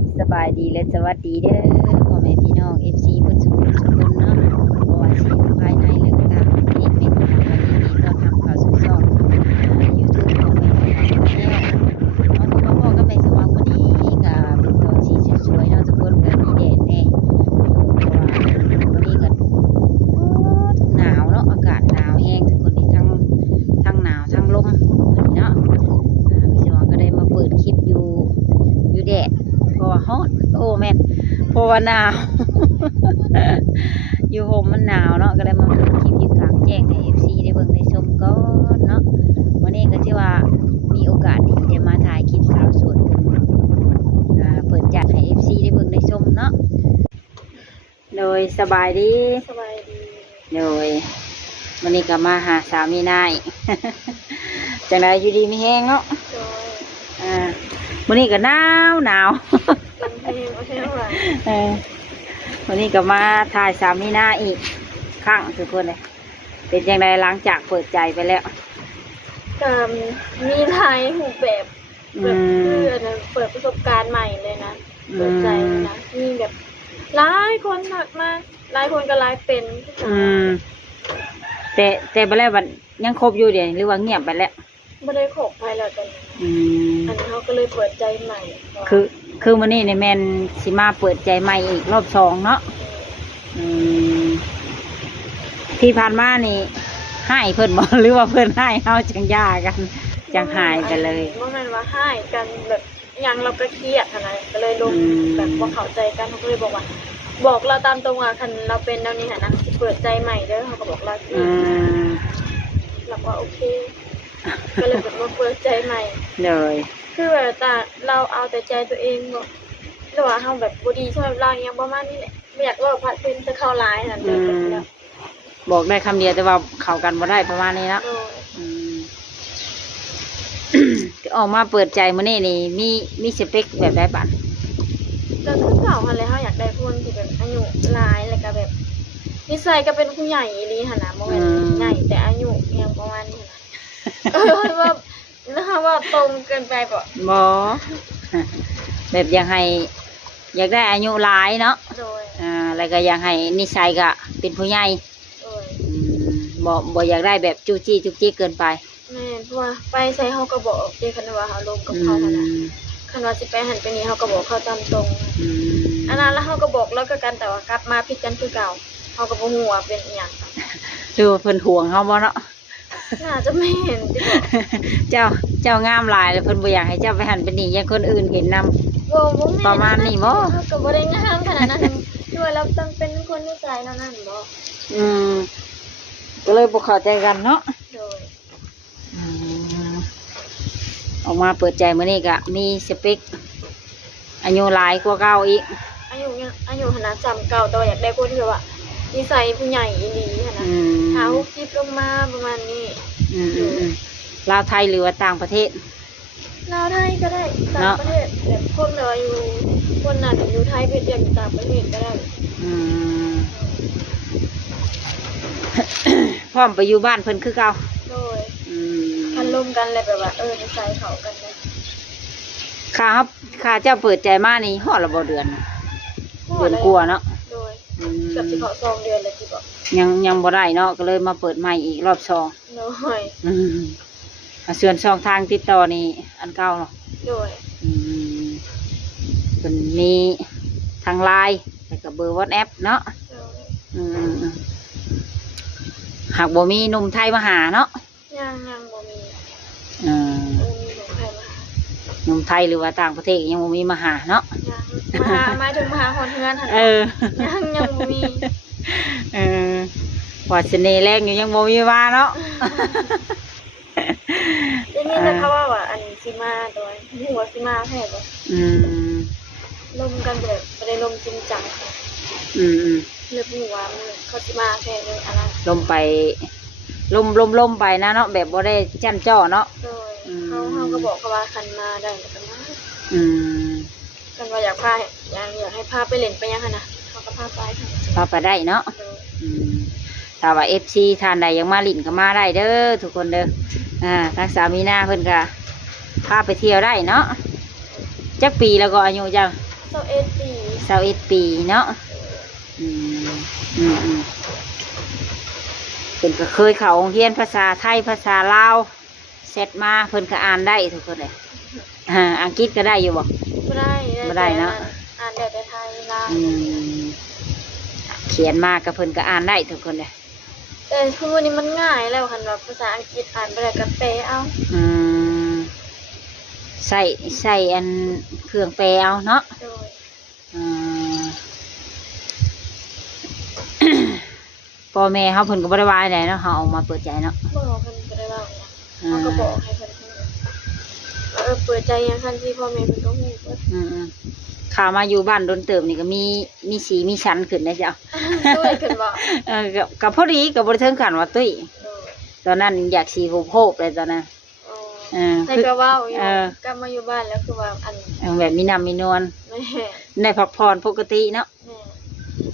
บสบายดีและสวัสดีเด้อพ่อแม่พี่น้อง FC เพิ่นสุขทุกคนเนาะบ่ว่าสิอยู่ภายในและก็ต่างประเทศเป็นวันนี้ต้อนรับเข้าสู่ช่อง YouTube ของแม่สว่างแนลมาพบกับพ่อกับแม่สว่างวันนี้ก็เป็นตอนที่สวยๆเนาะทุกคนก็มีแดดแน่เพราะว่าวันนี้ก็หนาวเนาะอากาศหนาวแห้งทุกคนนี่ทั้งหนาวทั้งลมเนาะแม่สว่างก็ได้มาเปิดคลิปอยู่แดดเพราะว่าฮอตโอ้แม่นเพราะว่าหนาว อยู่โฮมมันหนาวเนาะก็เลยมาเปิดคลิปอยู่กลางแจ้งให้ FC ได้เบิ่งได้ชมก่อนเนาะวันนี้ก็ที่ว่ามีโอกาสที่จะมาถ่ายคลิปสาวสวยเปิดจัดให้ FC ได้เบิ่งได้ชมเนาะโดยสบายดี สบายดี โดยวันนี้ก็มาหาสามีนาย จังไดอยู่ดีมีแห้งเนาะ โดย วันนี้ก็หนาว เป็นเพลงโอเคเท่าไหร่ วันนี้ก็มาถ่ายสามีนาอีกครั้งทุกคนเลยเป็นยังไงหลังจากเปิดใจไปแล้ว ก็มีไทยหูแบบคืออันนั้นเปิดประสบการณ์ใหม่เลยนะเปิดใจนะมีแบบหลายคนมากมากหลายคนก็หลายเป็นแต่ไปแล้วมันยังคบอยู่เดี๋ยวหรือว่าเงียบไปแล้วไม่ได้ขบไปแล้วตอนนี้อันนี้เขาก็เลยเปิดใจใหม่คือวันนี้ในแมนสิมาเปิดใจใหม่อีกรอบสองเนาะที่ผ่านมานี่ให้เพิ่นบอกหรือว่าเพิ่นให้เขาจังยากันจังหายกันเลยเมื่อมันว่าให้กันแบบยังเราก็เครียดขนาดก็เลยลงแบบพอเข้าใจกันเขาก็เลยบอกว่าบอกเราตามตรงว่าคันเราเป็นแล้วนี่ฮะนะเปิดใจใหม่เด้อเขาก็บอกเราสิเราก็โอเคก็เลยแบบว่าเปิดใจใหม่เลยคือแบบแต่เราเอาแต่ใจตัวเองบอกหรือว่าเราแบบบดีช่วยเราอย่างประมาณนี้แหละไม่อยากว่าพัดเป็นจะเข้าร้ายนั่นเลยบอกได้คำเดียวแต่ว่าเข้ากันบ่ได้ประมาณนี้แล้วออกมาเปิดใจมื้อนี้นี่มีสเปคแบบได้บ้างก็คือเก่าค่ะเลยเขาอยากได้คนที่แบบอายุร้ายแล้วก็แบบนิสัยก็เป็นผู้ใหญ่ลีหันนะบ่แม่นใหญ่แต่อายุยังประมาณนี้นะว่านะคะว่าตรงเกินไปป่ะบ่แบบอยากได้อายุหลายเนาะโดยแล้วก็อยากให้นิสัยก็เป็นผู้ใหญ่บ่อยากได้แบบจู้จี้จุกจิกเกินไปแม่เพราะว่าไปใช้เขาก็บอกเด็กคันว่าเขาลงกับเขานะคันว่าสิไปหันไปนี่เขาก็บอกเขาตามตรงอันนั้นแล้วเขาก็บอกแล้วก็กันแต่ว่ากลับมาผิดกันคือเก่าเขาก็บ่ฮู้ว่าเป็นอีหยังดูเพิ่นห่วงเฮาบ่เนาะน่าจะไม่เห็นที่บอกเจ้างามหลายแล้วเพิ่นบ่อยากให้เจ้าไปหันไปนี่อย่างคนอื่นเห็นนำประมาณนี้บ่ก็บ่ได้งามขนาดนั้นด้วยเราต้องเป็นคนนิสัยนั่นบ่ก็เลยบ่เข้าใจกันเนาะโดยออกมาเปิดใจมื้อนี้ก็มีสเปคอายุหลายกว่าเก่าอีกอายุขนาดซ้ำเก่าแต่อยากได้คนที่ว่านิสัยผู้ใหญ่อีหลีหั่นน่ะหา60ลงมาประมาณนี้ลาวไทยหรือว่าต่างประเทศลาวไทยก็ได้ต่างประเทศแบบคนเราอยู่คนนั้นอยู่ไทยเพิ่นอยากอยู่ต่างประเทศก็ได้พร้อมไปอยู่บ้านเพิ่นคือเก่าโดยคันร่วมกันเลยแบบว่านิสัยเขากันเลยค่ะเจ้าเปิดใจมานี่ฮอดละบ่เดือนกลัวเนาะโดยเกือบสิเข้า2 เดือนเลยที่บอกยังบ่ได้เนาะก็เลยมาเปิดใหม่อีกรอบ2โดยส่วนช่องทางติดต่อนี่อันเก่าเนาะโดยเป็นมีทางไลน์แล้วก็เบอร์ WhatsApp เนาะหากบ่มีหนุ่มไทยมาหาเนาะยังบ่มีหนุ่มไทยหรือว่าต่างประเทศยังบ่มีมาหาเนาะมาถึงมาหาคนเฮือนหั่นยังบ่มีว่าเสน่ห์แรงอยู่ยังบ่มีมาเนาะทีนี้นะเขาว่าอันสิมาตัวหัวสิมาแท้บ่ลมกันแบบบ่ได้ลมจริงจังเลิกหัวเขาสิมาแท้เลยอันนั้นลมไปลมไปนะเนาะแบบบ่ได้จ้ำจ้อเนาะเขาก็บอกเขาว่าคันมาได้กันมากันว่าอยากให้พาไปเล่นไปยังหั่นน่ะเขาก็พาไปได้เนาะถ้าว่า FC ท่านใดยังมาลิ้นก็มาได้เด้อทุกคนเด้อทางสามีนาเพิ่นก็พาไปเที่ยวได้เนาะจักปีแล้วก็อายุจัง 21 ปี 21 ปีเนาะอืมอืมอืมเพิ่นก็เคยเข้าโรงเรียนภาษาไทยภาษาลาวเสร็จมาเพิ่นก็อ่านได้ทุกคนเลยอังกฤษก็ได้อยู่บ่ บ่ได้ บ่ได้เนาะ อ่านได้แต่ไทยลาว อืมเขียนมากับเพิ่นก็อ่านได้ทุกคนเลย แต่ทุกวันนี้มันง่ายแล้วคันว่าภาษาอังกฤษอ่านบ่ได้ก็แปลเอา อืมใส่อันเครื่องแปลเอาเนาะ โดย อืม พ่อแม่เขาเพิ่นก็บ่ได้ว่าใดเนาะเขาออกมาเปิดใจเนาะ บ่เพิ่นบ่ได้เว้าหยังเขาก็บอกให้เพิ่นฮู้ว่าเปิดใจยังซั่นสิพ่อแม่เพิ่นก็ฮู้เบิด อืมข่าวมาอยู่บ้านโดนเติมนี่ก็มีสีมีชั้นขึ้นนะเจ้า ด้วยขึ้นบ่ กับพอดีกับบริเทิงขันว่าตุ้ย โดย ตอนนั้นอยากสีโหบเลยตอนนั้น อ๋อให้ก็เว้าอยู่ เออ กลับมาอยู่บ้านแล้วคือว่าอัน แบบมีน้ำมีนวล แม่ ในพักผ่อนปกติเนาะ แม่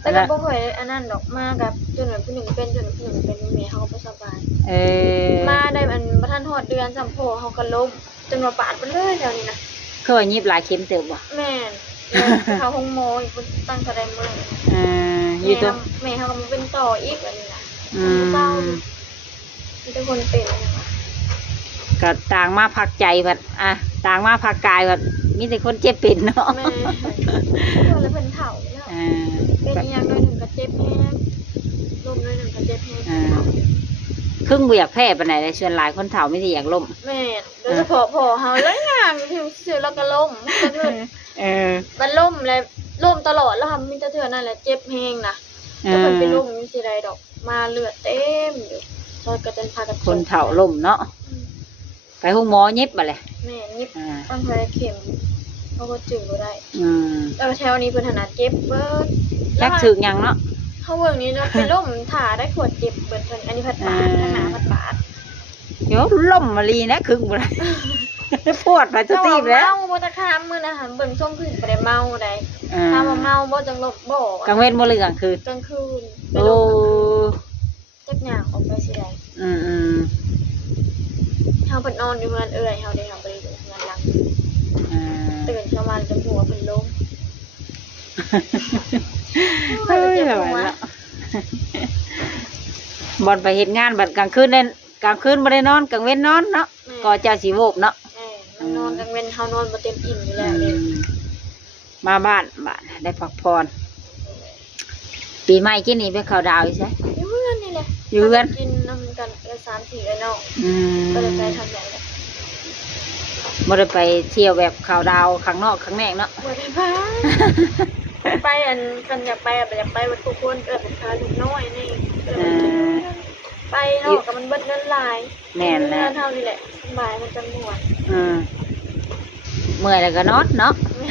แต่ก็บ่ค่อยอันนั้นดอกมากับจนว่าผู้หนึ่งเป็นจนผู้หนึ่งเป็นแม่เขาก็บ่สบาย เออ มาได้อันบ่ทันฮอดเดือนสำโพเขาก็ล้มจนว่าปาดไปเลยแถวนี้นะ เคยยิบหลายเข็มเติบบ่ แม่นแล้วเขาห้องหมออีกเพิ่นตั้งแสดงมื้อ อยู่ตัว แม่เขาก็มาเป็นต่ออีกอันนี้นะ อื เศร้าม มีแต่คนเป็นนะคะ ก็ต่างมาพักใจแบบต่างมาพักกายแบบมีแต่คนเจ็บเป็นเนาะ แม่แล้วเพิ่นเฒ่าแล้ว อ่า เป็นอีหยังหน่อยหนึงก็เจ็บแฮงล้มหน่อยหนึงก็เจ็บแฮง ครึ่งบ่อยากแพ้ปานใดเลยส่วนหลายคนเฒ่าไม่ได้อยากล้ม แม่นโดยเฉพาะพ่อเฮาแล้วย่างอยู่ซื่อๆแล้วก็ล้มก็คือ มันล้มแล้วล้มตลอดแล้วค่ะมีแต่เทื่อนั่นแหละเจ็บแฮงนะแต่เพิ่นไปล้มอยู่สิใดดอกมาเลือดเต็มอยู่ซอยก็จนพากัน คนเฒ่าล้มเนาะไปห้องหมอเย็บบ่เลย แม่ยิบ อ่า ตั้งแต่เข็มเขาก็จึงบ่ได้ อืม แต่ว่าแถวนี้เพิ่นถนัดเจ็บเบิด จักถึกหยังเนาะ เขาเบิ่งนี้เนาะไปล้มถ่าได้ขวดเจ็บเบิดเพิ่นอันนี้พัดปาดข้างหน้าพัดปาด เดี๋ยวล่มมาลีนะครึ่งบ่ได้ปวดไปตัวตีบแล้ว เมาบ่ตะคามมื้อนะหันเบิ่งช่องขึ้นบ่ได้เมาได้ถ้าว่าเมาบ่จังลบบ่ กลางเว้นบ่เรืองคืน กลางคืนไป โอ้ ลงจักหยังออกไปสิได้ อืม เฮาเพิ่นนอนอยู่เฮือนเอื้อยเฮาได้เฮาบ่ได้อยู่เฮือนหลัง อ่า ตื่นเช้ามาจะหัวเพิ่นล้ม เฮ้ยแบบว่าบอลไปเฮ็ดงานบัดกลางคืนเล่นกลางคืนบ่ได้นอนกลางเว้นนอนเนาะก็เจ้าสิโวบเนาะ มันนอนกลางเว้นเฮานอนบ่เต็มอิ่มอยู่แล้วเด้ มาบ้านได้พักผ่อนปีใหม่กินนี่ไปเข้าดาวอีใช่ อยู่เฮือนนี่แหละ อยู่เฮือน กินนำกันละ3-4ไอ้น้อง อืม ก็เลยไปทำใหญ่เลย บ่ได้ไปเที่ยวแบบเข้าดาวข้างนอกข้างแนกเนาะ บ่ได้พาไปอันกันอยากไปอยากไปวัดทุกคนเป็นพาลูกน้อยนี่ไปเนาะก็มันเบิดเงินหลาย แม่น เงิ แล้ว นเท่านี่แหละสบายมันจังม่วน เมื่อยแล้วก็นอนเนาะ แม่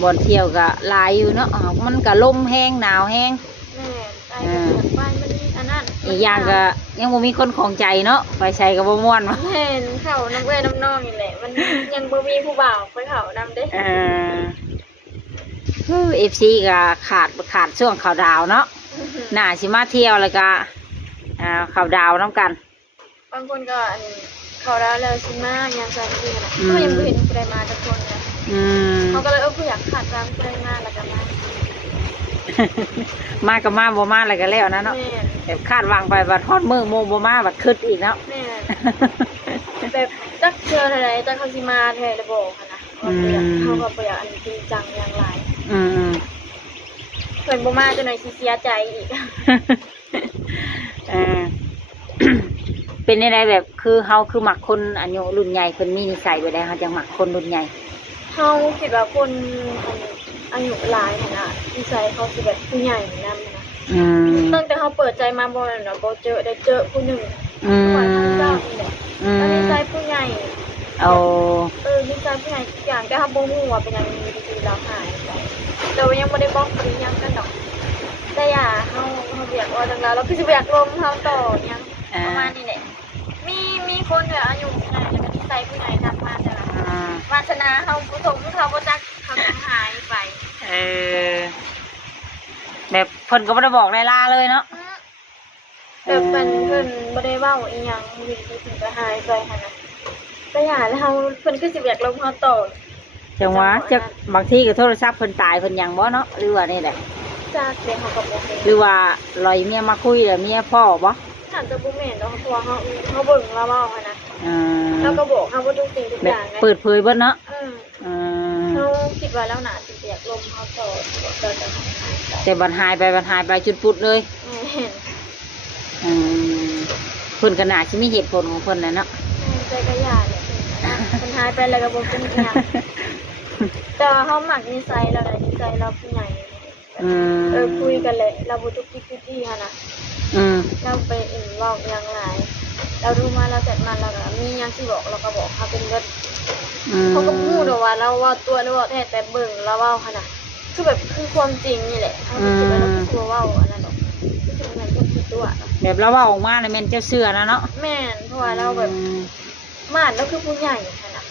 บอนเที่ยวก็หลายอยู่เนาะมันก็ลมแห้งหนาวแห้ง แม่ไปก็อยากไปมันนี่อันนั้น อีกอย่างก็ยังบ่มีคนของใจเนาะไปใช้ก็บ่ม่วนวะ แม่นเข้าน้ำเว้ยน้ำนองนี่แหละมันยังบ่มีผู้บ่าวไปเข้านำเด้ FC ก็ขาดช่วงข่าวดาวเนาะน่าสิมาเที่ยวแล้วก็ข่าวดาวน้ำกัน บางคนก็อันเขาแล้วเลยสิมายังใจดีนะก็ยังบ่เห็นผู้ใดมาจักคนนะ เขาก็เลยผู้อยากขาดร้านผู้ใดมาแล้วก็มา มาก็มาบ่มาอะไรก็แล้วนะเนาะ แม่น แบบคาดหวังไปบัดทอดมือโมบ่มาบัดคึดอีกเนาะ แม่แบบจักเจออะไรจักเขาสิมาแท้เลยบอกค่ะนะเขาก็บ่อยากอันจริงจังอย่างไรเพิ่นบ่มาจนไหนสิเสียใจอีก เป็นอะไรแบบคือเฮาคือหมักคนอายุรุ่นใหญ่เพิ่นมีนิสัยไปได้เฮาจังหมักคนรุ่นใหญ่ เขาคิดว่าคนอายุหลายนะนิสัยเขาสิแบบผู้ใหญ่นั่นนะตั้งแต่เขาเปิดใจมาบ่เนาะบ่ได้เจอผู้หนึ่งว่าทางเจ้านี่แหละแล้วนิสัยผู้ใหญ่นิสัยผู้ใหญ่ทุกอย่างแต่เขาบ่ฮู้ว่าเป็นหยังมีดีๆแล้วหายไปแต่ว่ายังบ่ได้บอกหรือยังกันดอกแต่อย่าเขาเรียกว่าจังแล้วเราคือสิบ่อยากลมเขาต่อยังประมาณนี้แหละมีคนแบบอายุใหญ่แล้วก็นิสัยผู้ใหญ่ทำมาแต่ละวาสนาเขาผู้สมเขาบ่จักเขาจะหายไป แบบเพิ่นก็บ่ได้บอกได้ลาเลยเนาะ แบบเพิ่นบ่ได้เว้าอีหยังอยู่ดีๆเพิ่นก็หายไปหั่นน่ะแต่ย อย่าแล้วเฮาเพิ่นคือสิอยากลงเฮาต่อ จังหวะจะบางทีก็โทรศัพท์เพิ่นตายเพิ่นยังบ่เนาะหรือว่านี่แหละ จากเด็กเฮาก็บ่เห็น หรือว่าลอยเมียมาคุยแล้วเมียพ่อบ่ ถามจะบ่แม่นเนาะเพราะว่าเฮาเบิ่งเราเว้าหั่นนะ อ่า เราก็บอกเฮาว่าทุกสิ่งทุก แบ อบ ย่างไง เปิดเผยเบิดเนาะ อืมเฮาคิดว่าแล้วน่าสิอยากลงเฮาต่อจะ แต่บัดหายไปจุดปุดเลย เห็น อืมเพิ่นก็น่าสิมีเหตุผลของเพิ่นน่ะเนาะ ใจก็ย่าเนี่ยมันหายไปแล้วก็บ่เป็นหยังแต่ว่าเฮามักนิสัยเราได้นิสัยเราผู้ใหญ่ อืม คุยกันเลยเราบ่ทุกที่คือที่หั่นน่ะ อืม เราไปเว้าอย่างหลายเราดูมาเราเสร็จมาเราก็มีหยังสิบอกเราก็บอกเขาเป็นเบิด อืม เขาก็พูดว่าเราเว้าตัวหรือว่าแท้แต่เบิ่งเราเว้าหั่นน่ะคือแบบคือความจริงนี่แหละเขาไม่คิดว่าเราคือตัวเว้าอันนั้นหรอกคือมันก็คือตัว แบบเราเว้าออกมาแล้วแม่นเจ้าเชื่อนะเนาะ แม่นเพราะว่าเราแบบม่านเราคือผู้ใหญ่หั่นน่ะ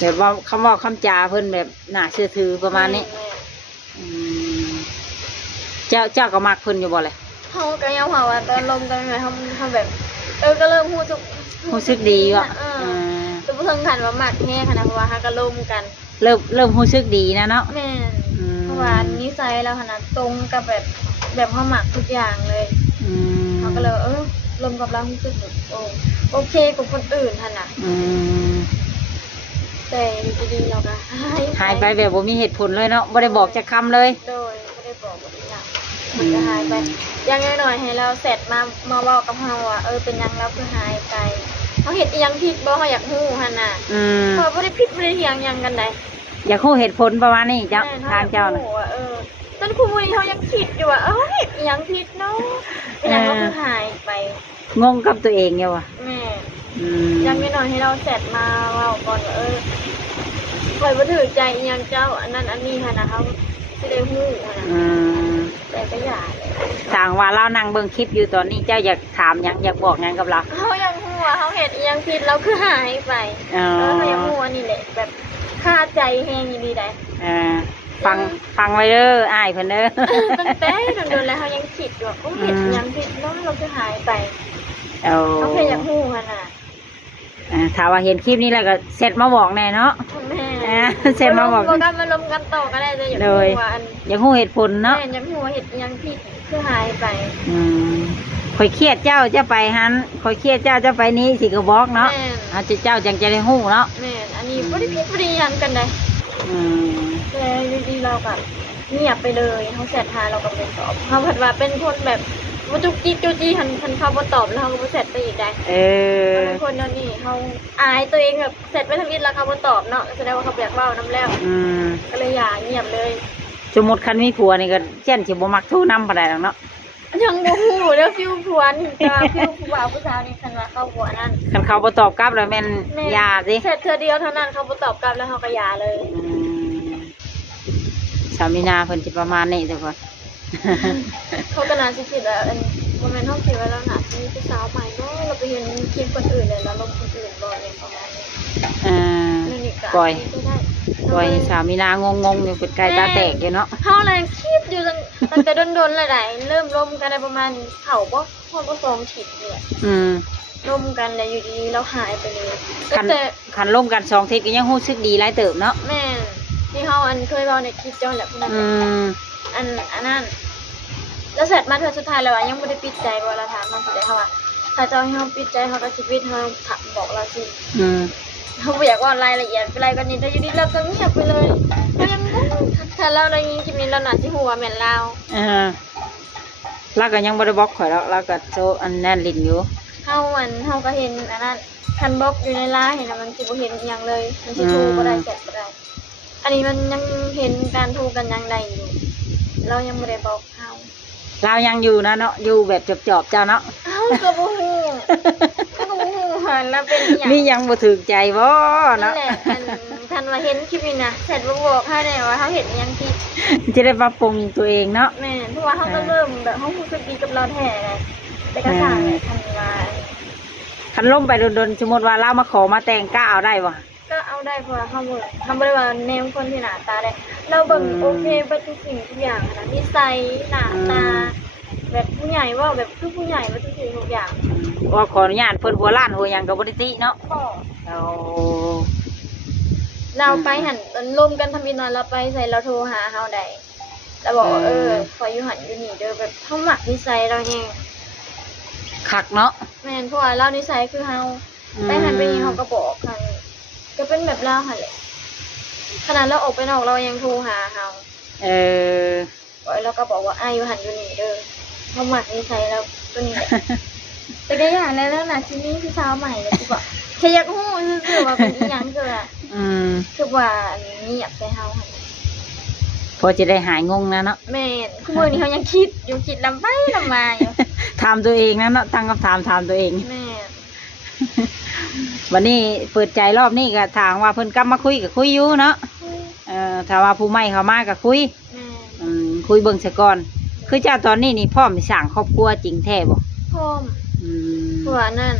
แบบว่าคำเว้าคำจาเพิ่นแบบน่าเชื่อถือประมาณนี้ แม่ อืมเจ้าก็มักเพิ่นอยู่บ่เลย เขาก็ยังว่าตอนลมตอนไหนเขาแบบก็เริ่มรู้สึกดีว่ะ แต่บ่ถึงขั้นว่ามักแท้ขนาดเพราะว่าเฮาก็ลมกัน เริ่มรู้สึกดีนะเนาะ แม่น อืม เพราะว่านิสัยเราขนาดตรงกับแบบเขาหมักทุกอย่างเลย อืม เขาก็เลยลมกับเรารู้สึกแบบโอเคกับคนอื่นขนาด อืม แต่อยู่ดีๆเราก็หายไปแบบบ่มีเหตุผลเลยเนาะบ่ได้บอกจักคำเลย โดยไม่ได้บอกว่าเป็นอย่างมันก็หายไปอยังน้อยๆให้เราเสร็จมาบอกกับเราว่าเป็นยังเราคือหายไปเขาเห็นอีหยังผิดบ่เขาอยากฮู้หั่นน่ะ อืม เขาบ่ได้ผิดบ่ได้เถียงหยังกันได้ อยากรู้เหตุผลประมาณนี้เจ้า แม่ ทางเจ้าน่ะ จนครูมือนี้เขายังคิดอยู่ว่าเห็นอีหยังผิดเนาะเป็นหยังก็คือหายไป งงกับตัวเองอยู่ว่ะ แม่ อืม ยังไม่น้อยให้เราเสร็จมาเว่าก่อนว่าปล่อยบ่ถือใจอีหยังเจ้าอันนั้นอันนี้ค่ะนะเขาสิได้ฮู้ค่ะนะ อืม แต่ก็อย่าเลย ต่างว่าเรานั่งเบิ่งคลิปอยู่ตอนนี้เจ้าอยากถามหยังอยากบอกหยังกับเรา เขายังฮู้ว่าเขาเห็นอีหยังผิดเราคือหายไป อ๋อ เขายังฮู้อันนี้แหละแบบคาใจแฮงอีหลีได้ ฟังไว้เด้ออ้ายเพิ่นเด้อ ตั้งแต่โดนๆแล้วเขายังคิดว่าเห็นอีหยังผิดเนาะเราคือหายไป เอา เขาแค่อยากฮู้ค่ะน่ะ ถ้าว่าเห็นคลิปนี้แล้วก็เสร็จมาบอกแน่เนาะ แม่ เสร็จมาบอก กันมาลมกันต่อก็ได้จะอยากฮู้ว่าอัน อยากรู้เหตุผลเนาะ แม่ยังหัวเห็ดยังผิดคือหายไป ข่อยเครียดเจ้าจะไปหันข่อยเครียดเจ้าจะไปนี้สิก็บอกเนาะ แม่น อาจจะเจ้าจังจะได้ฮู้เนาะ แม่นอันนี้บ่ได้ผิดบ่ได้หยังกันได้ อืม แต่อยู่ดีเราก็เงียบไปเลยเขาเสร็จหาเราก็บ่ตอบเขาผัดว่าเป็นคนแบบบ่จุกจิกจุกจี้คันเขาบ่ตอบแล้วเขาก็บ่เสร็จไปอีกได้ เป็นคนนั่นนี่เขาอายตัวเองแบบเสร็จไปทางนี้แล้วเขาบ่ตอบเนาะแสดงว่าเขาอยากเว้านำแล้ว อืม ก็เลยอย่าเงียบเลย สมมุติคันมีผัวนี่ก็เช่นสิบ่มักโทรนำปานใดหรอกเนาะ ยังบ่ฮู้เด้อฟิวพวนจะฟิวผู้บ่าวผู้สาวนี่คันว่าเขาบ่นั่น คันเขาบ่ตอบกลับแล้วแม่นยาสิ เสร็จเธอเดียวเท่านั้นเขาบ่ตอบกลับแล้วเขาก็หย่าเลย อืมสามีนาเพิ่นสิประมาณนี้ทุกคน เขาก็น่าสิคิดว่าโมเมนต์เขาคิดว่าเราหนามีผู้สาวใหม่เนาะเราไปเห็นคลิปคนอื่นเลยแล้วลงคนอื่นบ่อยประมาณนี้ อ่า นี่ก็ ปล่อย ก็ได้ ปล่อยให้สามีนางงๆอยู่เป็นไก่ตาแตกอยู่เนาะ เขาเลยคิดอยู่ตั้งแต่โดนๆเลยได้เริ่มร่มกันในประมาณเขาบ่พอบ่สองฉิดเนี่ย อืม ร่มกันเลยอยู่ดีๆเราหายไปเลย คัน แต่ คันร่วมกัน2ทิศก็ยังรู้สึกดีหลายเติบเนาะ แม่นที่เขาเคยเว้าในคลิปเจ้าแหละพวกนั้น อืม อันนั้นแล้วเสร็จมาเธอสุดท้ายแล้วยังไม่ได้ปิดใจบ่เราถามมันสุดท้ายเขาว่าถ้าเจ้าให้เขาปิดใจเขาก็ชีวิตเขาถามบอกเราสิ อืม เขาอยากว่ารายละเอียดเป็นไรกันนี่แต่อยู่ดีเราก็เงียบไปเลยเรายังงงถ้าเราได้ยินคลิปนี้เราหนาที่หัวเหม็นเรา เราก็ยังบ่ได้บล็อกข่อยแล้วเราก็โซอันแน่นลิ้นอยู่ เขาก็เห็นอันนั้นคันบล็อกอยู่ในไลน์เห็นมันสิบ่เห็นอย่างเลยมันสิทูบ่ได้แสบบ่ได้อันนี้มันยังเห็นการทูกันยังได้อยู่เรายังไม่ได้บอกเขา เรายังอยู่นะเนาะอยู่แบบจอบๆเจ้าเนาะ ก็บ่ฮู้ก็บ่ฮู้หันแล้วเป็นอย่าง มียังบ่ถึกใจบ่ นั่ เนาะ นแหละทันว่าเห็นคลิปนี้นะเสร็จบอกให้ได้ว่าเขาเห็นอิหยังผิด จะได้ปรับปรุงตัวเองเนาะ แม่นเพราะว่าเขาก็เริ่มแบบเขารู้สึกดีกับเราแท้เลยแต่ก็สั่งเลยทันว่า คันล่มไปโดนๆสมมติว่าเรามาขอมาแต่งกล้าเอาได้บ่ ก็เอาได้เพราะว่าเขาบ่ทำบ่ได้ว่าแนมคนที่หน้าตาได้เราเบิ่งโอเคไปทุกสิ่งทุกอย่างนะนิสัยหน้าตาแบบผู้ใหญ่ว่าแบบคือผู้ใหญ่ว่าทุกสิ่งทุกอย่าง ว่าขออนุญาตเพิ่นหัวล้านหัวหยังก็บ่ได้ติเนาะ ก็ เอา เราไปหันรวมกันทำบินนอนเราไปใส่เราโทรหาเฮาได้แล้วบอกว่าขออยู่หันอยู่นี่เด้อแบบเขาหมักนิสัยเราแฮง คักเนาะ แม่นเพราะว่าเรานิสัยคือเฮาไปหันไปนี่เฮาก็บอกหันก็เป็นแบบเราหั่นแหละขนาดเราออกไปนอกเรายังโทรหาเฮา เออ แล้วก็บอกว่าอยู่หันอยู่นี่เด้อเขาหมักนิสัยเราตัวนี้แหละแต่ก็อย่างแล้วนะที่นี่คือเช้าใหม่เลยคือว่าแค่อยากฮู้ซื่อๆว่าเป็นอีหยังคือว่า คือว่าอันนี้อยากใส่เฮาหั่น พอจะได้หายงงนะเนาะ แม่นคือมื้อนี้เฮายังคิดอยู่คิดลำไปลำมาอยู่ ถามตัวเองนะเนาะตั้งคำถามตัวเอง แม่น วันนี้เปิดใจรอบนี้ก็ถามว่าเพิ่นกลับมาคุยก็คุยอยู่เนาะถ้าว่าผู้ใหม่เข้ามาก็คุย แม่น คุยเบิ่งซะก่อนคือเจ้าตอนนี้นี่พร้อมสิสร้างครอบครัวจริงแท้บ่ พร้อมเพราะว่านั่น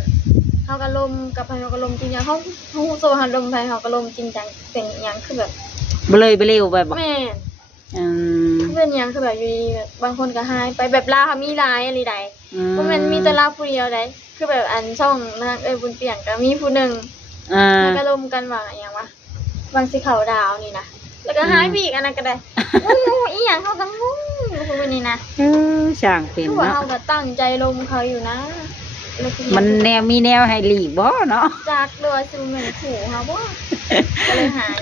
เฮาก็ลมกับไผเฮาก็ลมจริงจังเฮาฮู้โซหันลมไผเฮาก็ลมจริงจังเป็นอีหยังคือแบบ บ่เลยไปเร็วแบบบ่ แม่น อืม เป็นหยังคือแบบอยู่ดีแบบบางคนก็หายไปแบบลาวมีหลายอะไรใดบ่แม่นมีแต่ลาวผู้เดียวใดคือแบบอันช่องนางบุญเปลี่ยนก็มีผู้หนึงแล้วก็ลมกันว่าอย่างวะบางสิเขาดาวนี่นะแล้วก็หายไปอีกอันนั้นก็ได้โอ้อีหยังเขาก็งงคือวันนี้นะ ช่างเป็น คือว่า เนาะ เขาก็ตั้งใจลมเขาอยู่นะแล้วคือ มันแนวมีแนวให้หลีกบ่เนาะ จากเลยซูเหมือนขู่เขาบ่ก็เลยหาย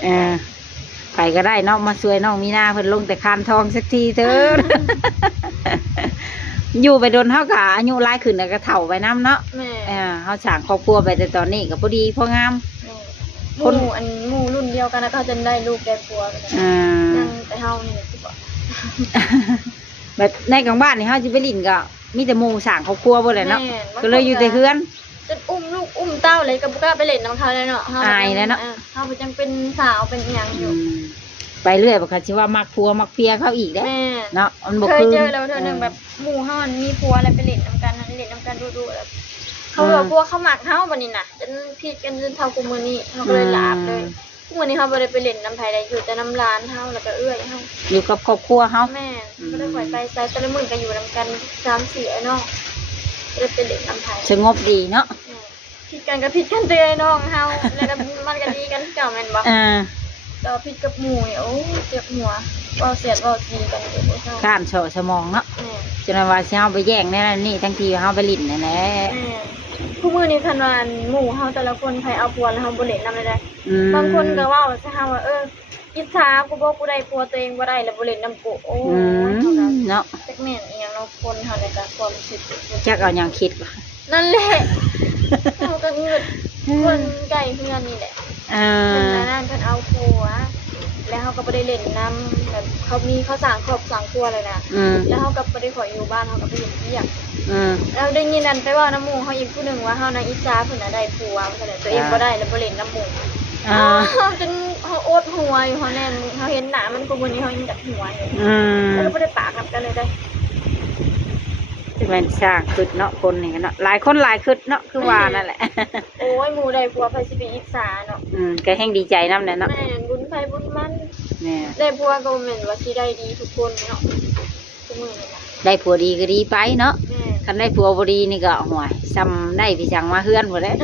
ไปก็ได้เนาะมาช่วยน้องมีนาเพิ่นลงแต่คานทองสักทีเถอะ อยู่ไปโดนเฮาก็อายุหลายขึ้นแล้วก็เฒ่าไปนํเนาะ แม่ เฮาสร้างครอบครัวไปแต่ตอนนี้ก็พอดีพองาม หมู่อันหมู่รุ่นเดียวกันแล้วก็จะได้ลูกได้ผัวกันยังแต่เฮานี่คือบ่ แบบในกลางบ้านนี่เฮาสิไปลิ้นก็มีแต่หมู่สร้างครอบครัวบ่แหละเนาะก็เลยอยู่แต่เฮือน จะอุ้มลูกอุ้มเต้าเลยก็บ่กล้าไปเล่นนำเขาเลยเนาะเฮา อายแล้วเนาะ เฮาจังเป็นสาวเป็นอีหยังอยู่ ไปเรื่อยบ่ค่ะสิว่ามักผัวมักเพียเขาอีกเด้ แม่ เนาะมันบ่ เคย คือ เจอแล้วเธอหนึ่งแบบหมู่เฮามันมีผัวอะไรไปเล่นนำกันนั้นเล่นนำกันดูๆแบบเขาแบบพวกเขาหมักเฮาบัดนี้น่ะจนผิดกันจนเท่ากูมื้อนี้เฮาก็เลยลาบเลยทุกมื้อนี้เฮาบ่ได้ไปเล่นนำไผได้อยู่แต่นำร้านเฮาแล้วก็เอื้อยเฮา อยู่กับครอบครัวเฮา แม่ก็ได้ปล่อยไปไสแต่ละมื้อก็อยู่นำกัน3-4ไอ้น้องบ่ได้ไปเล่นนำไผ สงบดีเนาะ ผิดกันก็ผิดกันเตือนน้องเฮาแล้วก็มันก็ดีกันเก่าแม่นบ่ ต่อผิดกับหมู่เนี่ยโอ้เจ็บหัวเบาเสียดเบาดีกันเจ็บหัวเศร้า ข้านเฉาะสมองเนาะจนว่าสิเฮาไปแย่งแน่นี่ทั้งทีเฮาไปลิ้นนั่นแหละ ผู้มือนี้คันวาอันหมู่เฮาแต่ละคนใครเอาผัวแล้วเฮาบ่เล่นนำได้บางคนก็เว้าซะเฮาว่าอิจฉากูบ่กูได้ผัวตัวเองบ่ได้แล้วบ่เล่นนำกูโอ้ยเนาะจักแม่นอีหยังเนาะคนเฮาได้ก็ความคิด จักเอาหยังคิดบ่ นั่นแหละเฮาก็เงิดคนใกล้เฮือนนี่แหละเพิ่นนั่นเพิ่นเอาผัวแล้วเขาก็ไม่ได้เล่นน้ำแบบเขามีเขาสั่งครอบสั่งครัวเลยนะแล้วเขาก็ไม่ได้ขออยู่บ้านเขาก็ไปเห็นที่อยากแล้วได้ยินนั่นไปว่าน้ำมูเขาอีกผู้หนึ่งว่าเขานางอิจฉาเพิ่นน่ะได้ผัวเพิ่นน่ะตัวเองก็ได้แล้วบ่เล่นน้ำมูจนเขาอดหัวอยู่เขาแน่นเขาเห็นหนามันกูวันนี้เขายังจับหัวอยู่แล้วก็ไม่ได้ปากกันเลยได้ที่มันสร้างคึดเนาะคนนี่กันเนาะหลายคนหลายคึดเนาะคือว่านั่นแหละ โอ้ยหมูได้ผัวไปสิไปอิจฉาเนาะก็แห่งดีใจน้ำเนี่ยเนาะแม่บุญไปบุญมันเนี่ยได้ผัวก็เหมือนว่าสิได้ดีทุกคนเนาะทุกมือเลยนะได้ผัวดีก็ดีไปเนาะคันได้ผัวบ่ดีนี่ก็ห่วยซ้ำได้พี่จังมาเฮือนหมดเลย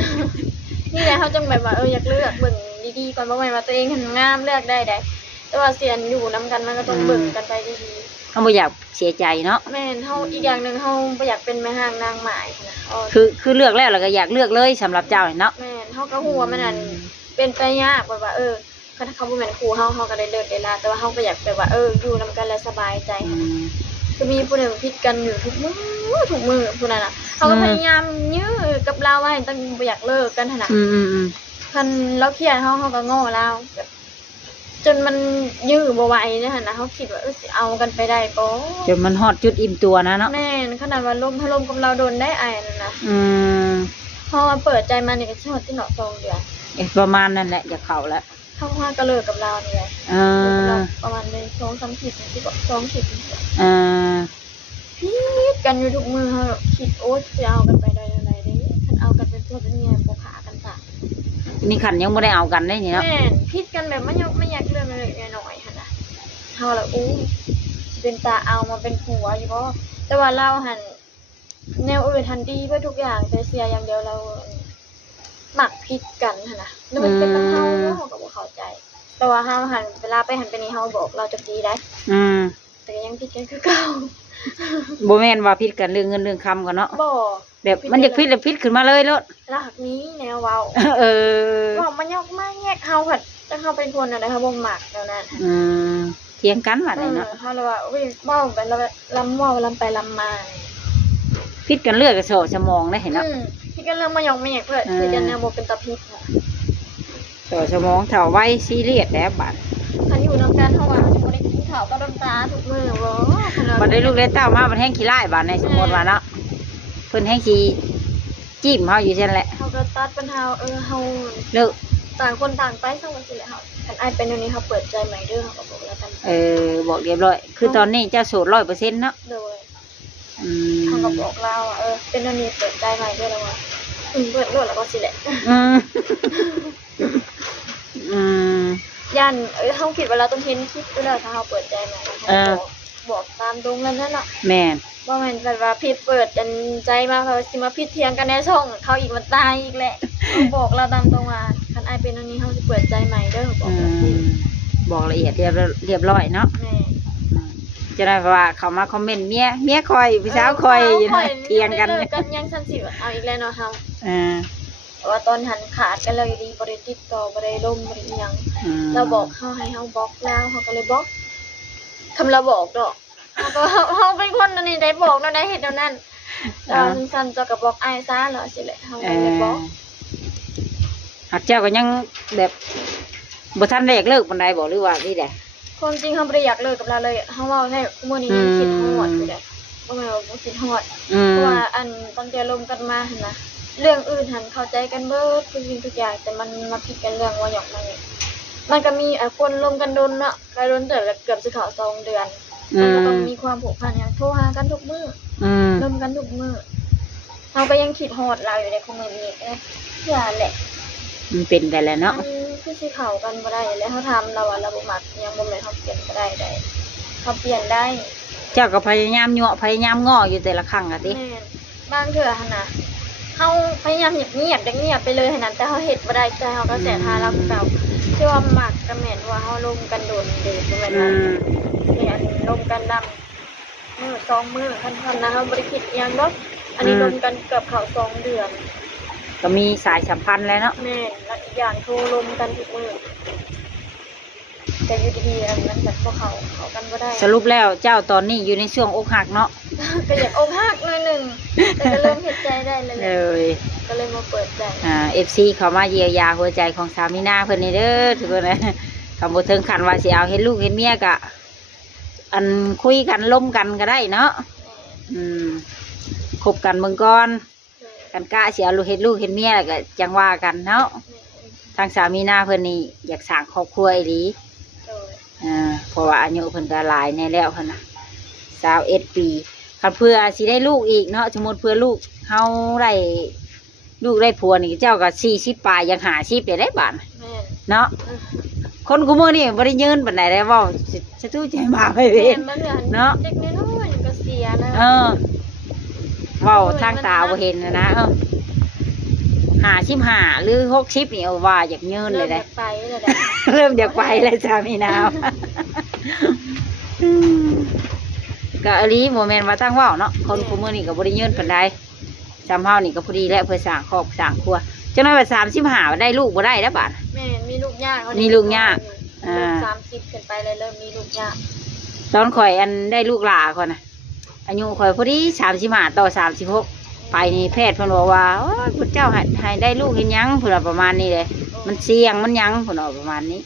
นี่แหละเขาจังแบบว่าอยากเลือกเบิ่งดีๆก่อนบ่แม่นว่าตัวเองเห็นงามเลือกได้แต่ว่าเสียนอยู่นํกันมันก็ต้องเบิ่งกันไปดีๆเฮาบ่อยากเสียใจเนาะแม่นเฮาอีกอย่างนึงเฮาบ่อยากเป็นแม่ห้างนางหมายนะคือเลือกแล้วก็อยากเลือกเลยสำหรับเจ้าเนาะแม่นเฮาก็ฮู้ว่ามันนั่นเป็นไปยากว่าคันเขาบ่แม่นครูเฮาก็ได้เลิศได้ลาแต่ว่าเฮาก็อยากแบบว่าอยู่นํกันแล้วสบายใจคือมีผู้หนึ่งผิดกันอยู่ทุกมื้อผู้นั้นน่ะเขาก็พยายามยื้อกับเราไว้ตั้งบ่อยากเลิกกันหั่นน่ะคันเราเครียดเฮาก็ง้อเราแบบจนมันยื้อบ่ไหวเนี่ยหั่นน่ะเฮาคิดว่าสิเอากันไปได้บ่จนมันฮอดจุดอิ่มตัวนะเนาะแม่นขนาดว่าลมกับเราโดนได้อายนั่นน่ะพอเปิดใจมานี่ก็สิฮอดที่เนาะ2เดือนประมาณนั้นแหละจะเข้าแล้วเข้าว่าก็เลิกกับเรานี่แหละประมาณเลย2-3 ขีดที่บอก2 ขีดพีดกันอยู่ทุกมือเขาคิดโอ๊ยจะเอากันไปได้ยังไงดิคันเอากันเป็นตัวเป็นเมียโปขากันปะนี่ขันยังไม่ได้เอากันได้เนาะแม่พีดกันแบบไม่อยากเรื่องอะไรหน่อยๆค่ะนะเขาละอู้เป็นตาเอามาเป็นผัวอยู่เพราะแต่ว่าเราหัน แนวอื่นทันดีเพื่อทุกอย่างแต่เสียอย่างเดียวเราหมักผิดกันหั่นน่ะแล้วมันเป็นน้ำเฮาเนาะเฮาก็บ่เข้าใจแต่ว่าเฮาหันเวลาไปหันไปนี่เฮาบอกเราจะดีได้ อืม แต่ก็ยังผิดกันคือเก่า บ่แม่นว่าผิดกันเรื่องเงินเรื่องคำกันเนาะ บ่ แบบมันอยากผิดแล้วผิดขึ้นมาเลยโลด รหักนี้แนวเว้า เออ ว่ามันยากมากแยกเฮาผัดแต่เฮาเป็นคนอะไรเฮาบ่มักแนวนั้น อืมเถียงกันว่าได้เนาะ เฮาเลยว่าอุ้ยเว้าไปแล้วลำเว้าลำไปลำมา ผิดกันเลือดกับโสสมองได้เห็นเนาะ ที่ก็เรื่องมายองแม่เพื่อคือจะแนวบ่เป็นตาพิษค่ะ โสสมองเท่าไว้ซีเรียสแล้วบัด คันอยู่นำกันเฮาว่าบ่ได้กินข้าวก็น้ำตาทุกมื้อบ่คัน บัดได้ลูกได้เต้ามาบัดแห้งขี้ร้ายบัดในสมมุติว่าเนาะเพิ่นแห้งขี้จิ้มเฮาอยู่ซั่นแหละ เฮาก็ตัดปัญหาเฮา เลิก ต่างคนต่างไปซั่นว่าสิแหละเฮาคันอ้ายเป็นอันนี้เฮาเปิดใจใหม่เด้อเฮาก็บอกแล้วกัน บอกเรียบร้อยคือตอนนี้เจ้าโสด100%เนาะ โดย อื เฮาก็บอกเราว่าเป็นอันนี้เปิดใจใหม่เด้อแล้วว่าเปิดโลดแล้วก็สิแหละ อืมอืม ย่านเฮาคิดว่าเราต้องเห็นคลิปด้วยแล้วถ้าเฮาเปิดใจใหม่บอกตามตรงนั้นน่ะ แม่น บ่แม่นแบบว่าผิดเปิดอันใจมาเพราะว่าสิมาผิดเถียงกันในช่องเขาอีกมันตายอีกแหละต้องบอกเราตามตรงว่าคันอ้ายเป็นอันนี้เฮาสิเปิดใจใหม่เด้อบอกว่าสิ บอกละเอียดเรียบร้อยเนาะ แม่ จะได้ว่าเขามาคอมเมนต์เมียคอยพี่สาวคอยอยู่นะเถียงกัน เลิกันยังซั่นสิเอาอีกแล้วเนาะเฮา อ่า ว่าตอนหันขาดกันแล้วอยู่ดีบ่ได้ติดต่อบ่ได้ล่มบ่ได้อิหยัง เราบอกเฮาให้เฮาบล็อกแล้วเฮาก็เลยบล็อกคำเราบอกดอกเฮาเป็นคนอันนี้ได้บอกแล้วได้เฮ็ดแนวนั้นสั้นๆเจ้าก็บอกอ้ายซะแล้วสิแหละเฮาเลยบอก หักเจ้าก็ยังแบบบ่ทันได้อยากเลิกปานใดบอกหรือว่านี่แหละ ความจริงเฮาบ่ได้อยากเลิกกับเราเลยเฮาเว้าให้มื้อนี้ยังคิดฮอดอยู่เด้บ่แม่นว่าบ่คิดฮอดเพราะว่าอันตั้งแต่ลมกันมาหั่นนะเรื่องอื่นหันเข้าใจกันเบิดทุกสิ่งทุกอย่างแต่มันมาผิดกันเรื่องว่าหยอกมันมันก็มีคนลมกันโดนเนาะก็โดนเกือบสิเข้า2 เดือนมันก็ต้องมีความผูกพันอย่างโทรหากันทุกมื้อลมกันทุกมื้อเฮาก็ยังคิดฮอดเราอยู่ในคอมเมนต์นี้อย่าแหละ มันเป็นไปแล้วเนาะ มันคือสิเข้ากันบ่ได้แล้วเฮาถามเราว่าเราบ่มักยังบ่แม่นเฮาเปลี่ยนก็ได้เฮาเปลี่ยนได้ เจ้าก็พยายามยั่วพยายามง้ออยู่แต่ละครั้งอะติ แม่นบางเทื่อหั่นน่ะเฮาพยายามเงียบไปเลยหั่นนั้นแต่เฮาเฮ็ดบ่ได้ใจเฮาก็แสหาเราเก่าที่ว่ามักก็แม่นว่าเฮาลมกันโดนเดือดบ่แม่นว่านี่อันลมกันดำมื้อ2 มื้อคันนะเฮาบ่ได้คิดอิหยังดอกอันนี้ลมกันเกือบเข้า2 เดือน ก็มีสายสัมพันธ์แล้วเนาะ แม่นและอีกอย่างโทรลมกันทุกมื้อแต่อยู่ดีๆอันนั้นแบบพวกเขากันบ่ได้ สรุปแล้วเจ้าตอนนี้อยู่ในช่วงอกหักเนาะ ก็อยากอกหักหน่อยหนึงแต่ก็เริ่มเฮ็ดใจได้แล้ว เลย ก็เลยมาเปิดใจ FC เขามาเยียวยาหัวใจของสามีนาเพิ่นนี่เด้อทุกคนนะคำบ่ถึงขั้นว่าสิเอาเฮ็ดลูกเฮ็ดเมียก็อันคุยกันล้มกันก็ได้เนาะคบกันเบิ่งก่อนกันกะสิเอาลูกเฮ็ดเมียแล้วก็จังว่ากันเนาะทางสามีนาเพิ่นนี่อยากสร้างครอบครัวอีหลีเพราะว่าอายุเพิ่นก็หลายแน่แล้วหั่นน่ะ21 ปีคันเพื่อสิได้ลูกอีกเนาะสมมุติเพื่อลูกเฮาได้ลูกได้ผัวนี่เจ้าก็40ปลายยัง50ได้บาดเนาะคนกูมื้อนี่บ่ได้ยืนปานใดแล้วเว้าจะตู้ใจมาไปเว้นเนาะ เด็กน้อยๆก็เสียนะ เว้าทางตาบ่เห็นนะ55หรือ60นี่เอาว่าอยากยืนเลยได้ ไปเลยได้ เริ่มอยากไปแล้วจ้ามีนาวก็อลีโมเมนต์มาตั้งว่าวเนาะคนคู่มือนี่ก็บริยืนปันใดจำเฮานี่ก็พอดีแล้วเพื่อสร้างครอบสร้างครัวจังนั้นว่า35ได้ลูกบ่ได้แล้วบาด แม่มีลูกยาก มีลูกยาก 30ขึ้นไปเลยเริ่มมีลูกยาก ตอนข่อยอันได้ลูกหลาก่อนนะอายุข่อยพอดี35ต่อ36ไปนี่แพทย์เพิ่นบอกว่าโอ้ยพระเจ้าให้ได้ลูกเห็นยังเพิ่นว่าประมาณนี้เลยมันเสี่ยงมันยังเพิ่นว่าประมาณนี้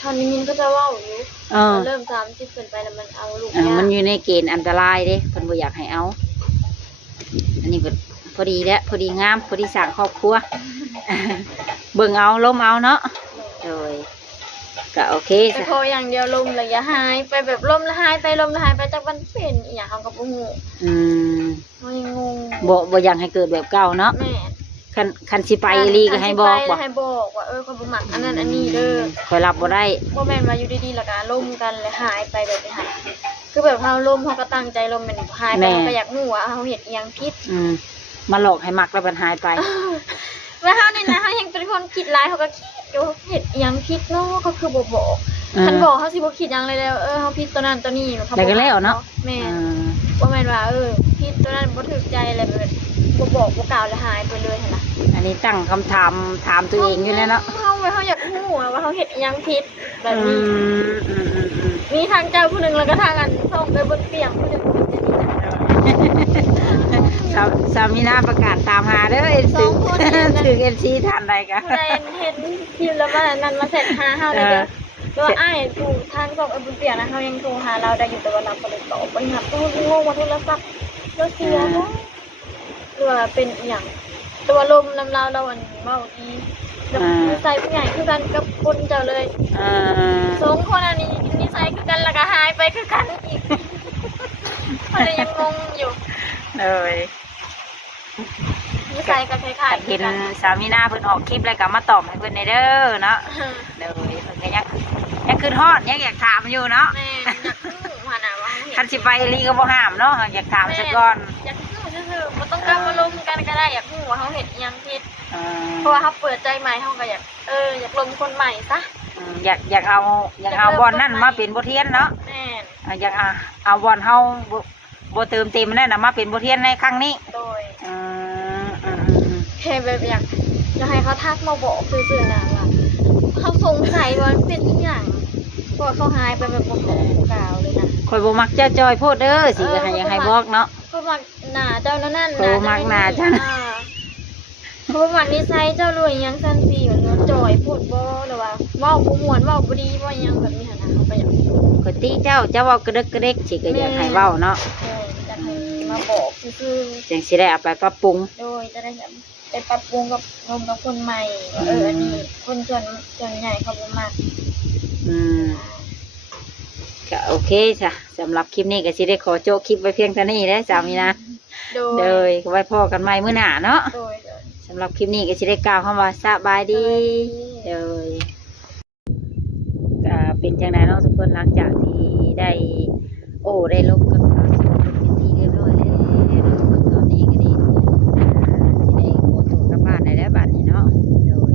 ท่านมินก็จะเว้าอยู่เริ่ม30ขึ้นไปแล้วมันเอาลูกยาก มันอยู่ในเกณฑ์อันตรายเด้เพิ่นบ่อยากให้เอาอันนี้ก็พอดีแล้วพอดีงามพอดีสร้างครอบครัว เบิ่งเอาล้มเอาเนาะโดยก็โอเค แต่พออย่างเดียวลมเลยอย่าหายไปแบบลมละหายไปลมละหายไปจากมันเป็นอีหยังเฮาก็บ่ฮู้เฮายังงง บ่อยากให้เกิดแบบเก่าเนาะ แม่ คันสิไปอีหลีก็ให้บอกว่า ให้บอกว่าคนบ่มักอันนั้นอันนี้เด้อ ข่อยรับบ่ได้ บ่แม่นว่าอยู่ดีๆแล้วก็ล่มกันแล้วหายไปแบบนี้หาย คือแบบเฮาลมเฮาก็ตั้งใจลมเป็นหายไปเฮาก็อยากฮู้ว่าเฮาเฮ็ดอิหยังผิด มาหลอกให้มักแล้วมันหายไป แล้วเฮานี่นะเฮายังเป็นคนคิดร้ายเฮาก็คิดอยู่เฮ็ดอิหยังผิดเนาะก็คือบ่บอกคันบอกเฮาสิบ่คิดหยังเลยแล้วเฮาผิดตัวนั้นตัวนี้เขา แต่ก็แล้วเนาะ แม่นบ่แม่นว่าผิดตัวนั้นบ่ถูกใจอะไรแบบบ่บอกบ่กล่าวแล้วหายไปเลยหั่นน่ะ อันนี้ตั้งคำถามตัวเองอยู่แล้วเนาะ เฮาอยากฮู้ว่าเฮาเฮ็ดอิหยังผิดแบบนี้มีทางเจ้าผู้หนึงแล้วก็ทางอันส่งไปบนเตียงผู้หนึงสามีนาประกาศตามหาเด้อถึง MC ทันใดกะ ผู้ใดเห็นพิมพ์แล้วมานั่นมาเสร็จหาเฮาเลยเด้อตัวอ้ายกูทางส่งบนเตียงนะเฮายังโทรหาเราได้อยู่แต่ว่าเราบ่ได้ตอบไปหาตู้งงว่าโทรศัพท์เราเสียบ่หรือว่าเป็นอีหยังตัวลมนำเราอันเว้าดีแล้วนิสัยเป็นใหญ่คือกันกับคนเจ้าเลยสองคนอันนี้นิสัยคือกันแล้วก็หายไปคือกันอีกเขาเลยยังงงอยู่เลยนิสัยก็คล้ายๆ เห็นสามีนาเพิ่นออกคลิปแล้วก็มาตอบให้เพิ่นในเด้อเนาะเลยเพิ่นก็ยังคือฮอดยังอยากถามอยู่เนาะแม่อยากรู้ว่าน่ะว่าเห็น คันสิไปอีหลีก็บ่ห้ามเนาะอยากถามซะก่อนอยากรู้ซื่อๆบ่ต้องกลับมาลมกันก็ได้อยากรู้ว่าเฮาเฮ็ดอิหยังผิดเพราะว่าเฮาเปิดใจใหม่เฮาก็อยากอยากลมคนใหม่ซะอยากเอาบอลนั่นมาเป็นบทเรียนเนาะแม่นอยากเอาบอลเฮาบ่เติมเต็มนั่นน่ะมาเป็นบทเรียนในครั้งนี้โดยแค่แบบอยากจะให้เขาทักมาบอกซื่อๆนะว่าเขาสงสัยว่าเป็นอีหยังเพราะเขาหายไปแบบบ่บอกกล่าวเลยนะข่อยบ่มักเจ้าจอยโพดเด้อสิก็ให้อยากให้บอกเนาะเขามักหน้าเจ้านั่นน่ะเขามักหน้าจ้ะเขามักนิสัยเจ้ารวยยังซั่นสิอยู่เนาะจอยพูดบ่หรือว่าเว้าบ่ม่วนเว้าบ่ดีบ่หยังแบบนี้หั่นน่ะเขาก็อยากข่อยตีเจ้าเว้ากระดึกกระเด็กสิก็อยากให้เว้าเนาะอยากให้มาบอกซื่อๆจังสิได้เอาไปปรับปรุงโดยจะได้ไปปรับปรุงกับคนใหม่อันนี้คนส่วนใหญ่เขาบ่มักก็โอเคจ้ะสำหรับคลิปนี้ก็สิได้ขอโจ๊กคลิปไว้เพียงเท่านี้เด้อสามีนะโดยไว้พอกันใหม่มื้อหน้าเนาะสำหรับคลิปนี้ก็สิได้กล่าวคำว่าสบายดีโดยก็เป็นจังไดเนาะทุกคนหลังจากที่ได้ได้ลบกับสาวสวยเป็นที่เรียบร้อยแล้วตอนนี้ก็ดีสิได้ขอตัวกลับบ้านได้แล้วบัดนี้เนาะโดย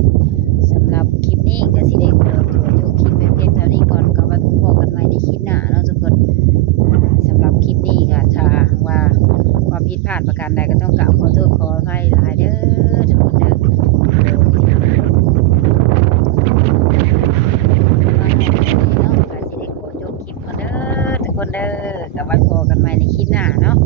สำหรับคลิปนี้ก็สิได้ขอตัวโจ๊กคลิปไว้เพียงเท่านี้ก่อนก็ไว้พบกันใหม่ในคลิปหน้าเนาะทุกคนสำหรับคลิปนี้ก็ถ้าว่าความผิดพลาดประการใดก็ต้องกราบขอโทษขออภัยหลายเด้อทุกคนเด้อทุกคนเด้อก็ไว้พบกันใหม่ในคลิปหน้าเนาะ